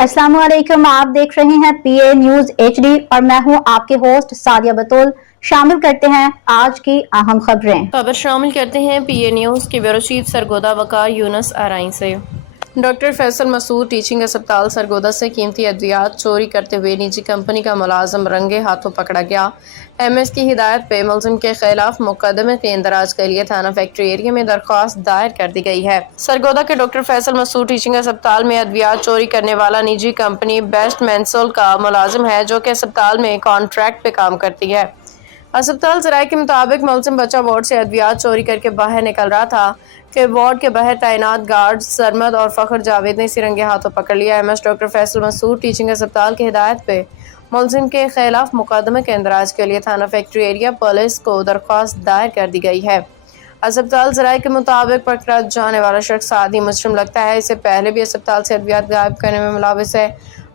अस्सलाम वालेकुम, आप देख रहे हैं पीए न्यूज एचडी और मैं हूं आपके होस्ट सादिया बतूल। शामिल करते हैं आज की अहम खबर शामिल करते हैं पीए न्यूज के ब्यूरो चीफ सरगोदा वकार यूनुस आराइन से। डॉक्टर फैसल मसूद टीचिंग अस्पताल सरगोदा से कीमती अद्वियात चोरी करते हुए निजी कंपनी का मुलाजम रंगे हाथों पकड़ा गया। एमएस की हिदायत पे मुलजिम के खिलाफ मुकदमे के इंदराज के लिए थाना फैक्ट्री एरिया में दरख्वास्त दायर कर दी गई है। सरगोदा के डॉक्टर फैसल मसूद टीचिंग अस्पताल में अद्वियात चोरी करने वाला निजी कंपनी बेस्ट मेंसोल का मुलाजिम है, जो कि अस्पताल में कॉन्ट्रैक्ट पे काम करती है। अस्पताल जराये के मुताबिक मुलजिम बच्चा वार्ड से अद्वियात चोरी करके बाहर निकल रहा था कि वार्ड के बाहर तैनात गार्ड सरमद और फखर जावेद ने इसे रंगे हाथों पकड़ लिया। MS doctor Faisal Masood teaching अस्पताल की हिदायत पे मुलजिम के खिलाफ मुकदमे के इंदराज के लिए थाना फैक्ट्री एरिया पुलिस को दरख्वास्त दायर कर दी गई है। अस्पताल जराये के मुताबिक पकड़ा जाने वाला शख्स आदी मुजरिम लगता है। इससे पहले भी अस्पताल से अद्वियात गायब करने में मुलविस है।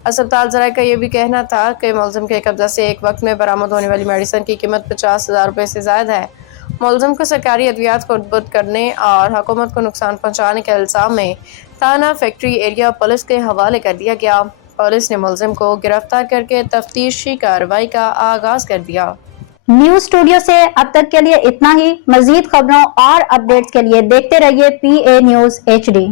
अस्पताल जराये का यह भी कहना था कि मुलजिम के कब्जा से एक वक्त में बरामद होने वाली मेडिसिन की कीमत 50,000 रुपये से ज़्यादा है। मुलजिम को सरकारी अद्वियात को उद्बुद्ध करने और हुकूमत को नुकसान पहुँचाने के इल्ज़ाम में थाना फैक्ट्री एरिया पुलिस के हवाले कर दिया गया। पुलिस ने मुलजिम को गिरफ्तार करके तफ्तीशी कार्रवाई का आगाज कर दिया। न्यूज स्टूडियो से अब तक के लिए इतना ही। मजीद खबरों और अपडेट्स के लिए देखते रहिए पीए न्यूज एचडी।